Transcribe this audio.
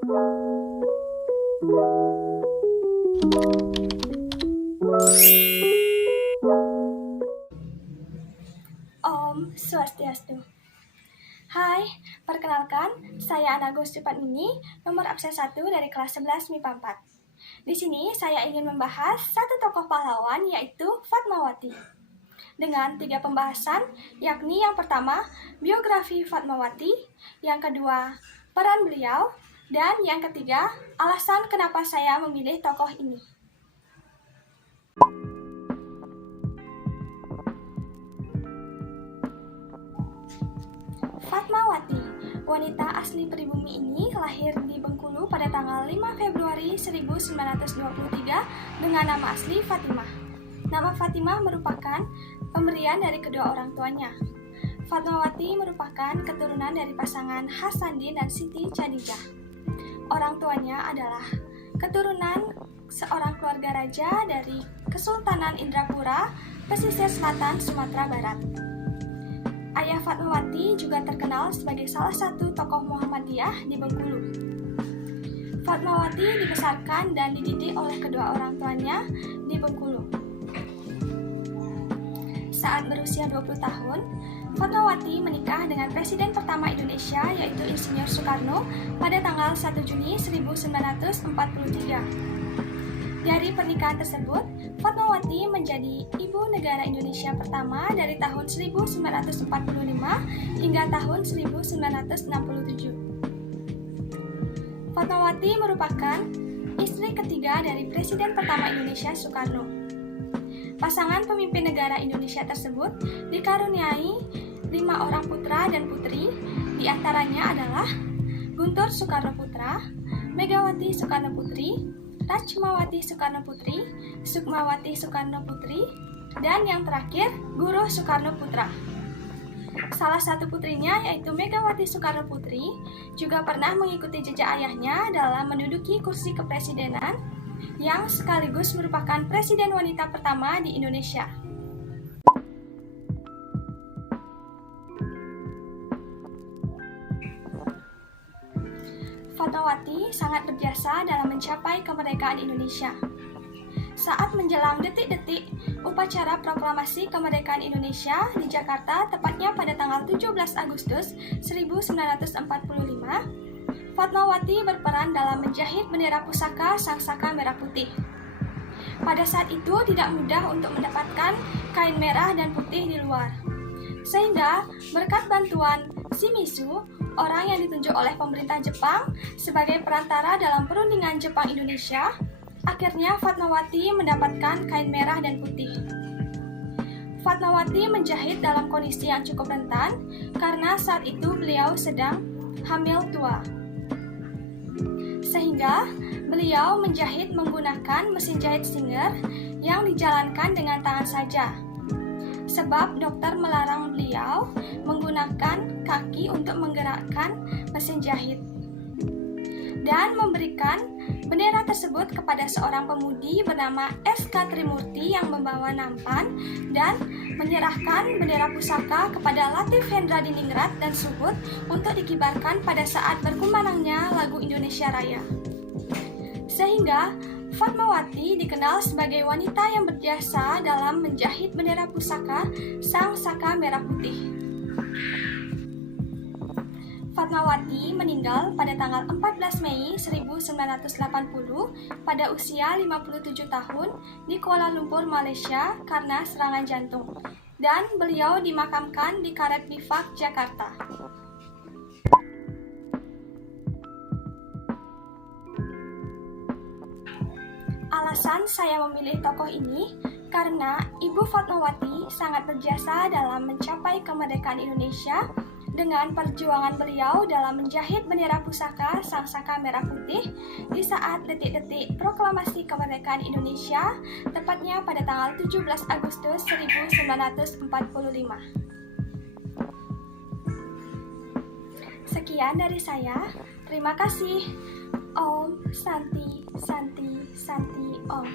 Om Swastiastu. Hai, perkenalkan, saya Ana Gustipatmini, nomor absen 1 dari kelas 11 MIPA 4. Di sini saya ingin membahas satu tokoh pahlawan yaitu Fatmawati. Dengan 3 pembahasan, yakni yang pertama, biografi Fatmawati, yang kedua, peran beliau, dan yang ketiga, alasan kenapa saya memilih tokoh ini. Fatmawati, wanita asli pribumi ini lahir di Bengkulu pada tanggal 5 Februari 1923 dengan nama asli Fatimah. Nama Fatimah merupakan pemberian dari kedua orang tuanya. Fatmawati merupakan keturunan dari pasangan Hasanuddin dan Siti Khadijah. Orang tuanya adalah keturunan seorang keluarga raja dari Kesultanan Indrapura, pesisir selatan Sumatera Barat. Ayah Fatmawati juga terkenal sebagai salah satu tokoh Muhammadiyah di Bengkulu. Fatmawati dibesarkan dan dididik oleh kedua orang tuanya di Bengkulu. Saat berusia 20 tahun, Fatmawati menikah dengan Presiden pertama Indonesia yaitu Insinyur Soekarno pada tanggal 1 Juni 1943. Dari pernikahan tersebut, Fatmawati menjadi ibu negara Indonesia pertama dari tahun 1945 hingga tahun 1967. Fatmawati merupakan istri ketiga dari Presiden pertama Indonesia Soekarno. Pasangan pemimpin negara Indonesia tersebut dikaruniai 5 orang putra dan putri, diantaranya adalah Guntur Soekarno Putra, Megawati Soekarno Putri, Ratchamawati Soekarno Putri, Sukmawati Soekarno Putri, dan yang terakhir Guruh Soekarno Putra. Salah satu putrinya yaitu Megawati Soekarno Putri juga pernah mengikuti jejak ayahnya dalam menduduki kursi kepresidenan yang sekaligus merupakan presiden wanita pertama di Indonesia. Fatmawati sangat berjasa dalam mencapai kemerdekaan Indonesia. Saat menjelang detik-detik upacara proklamasi kemerdekaan Indonesia di Jakarta, tepatnya pada tanggal 17 Agustus 1945, Fatmawati berperan dalam menjahit bendera pusaka Sangsaka Merah Putih. Pada saat itu tidak mudah untuk mendapatkan kain merah dan putih di luar. Sehingga berkat bantuan Shimizu, orang yang ditunjuk oleh pemerintah Jepang sebagai perantara dalam perundingan Jepang-Indonesia, akhirnya Fatmawati mendapatkan kain merah dan putih. Fatmawati menjahit dalam kondisi yang cukup rentan karena saat itu beliau sedang hamil tua. Sehingga beliau menjahit menggunakan mesin jahit Singer yang dijalankan dengan tangan saja. Sebab dokter melarang beliau menggunakan kaki untuk menggerakkan mesin jahit. Dan memberikan bendera tersebut kepada seorang pemudi bernama S.K. Trimurti yang membawa nampan dan menyerahkan bendera pusaka kepada Latif Hendradiningrat dan Subud untuk dikibarkan pada saat berkumandangnya lagu Indonesia Raya. Sehingga Fatmawati dikenal sebagai wanita yang berjasa dalam menjahit bendera pusaka Sangsaka Merah Putih. Fatmawati meninggal pada tanggal 14 Mei 1980 pada usia 57 tahun di Kuala Lumpur, Malaysia karena serangan jantung, dan beliau dimakamkan di Karet Bifak, Jakarta. Alasan saya memilih tokoh ini karena Ibu Fatmawati sangat berjasa dalam mencapai kemerdekaan Indonesia dengan perjuangan beliau dalam menjahit bendera pusaka Sangsaka Merah Putih di saat detik-detik proklamasi kemerdekaan Indonesia, tepatnya pada tanggal 17 Agustus 1945. Sekian dari saya, terima kasih. Om Santi Santi Santi Om.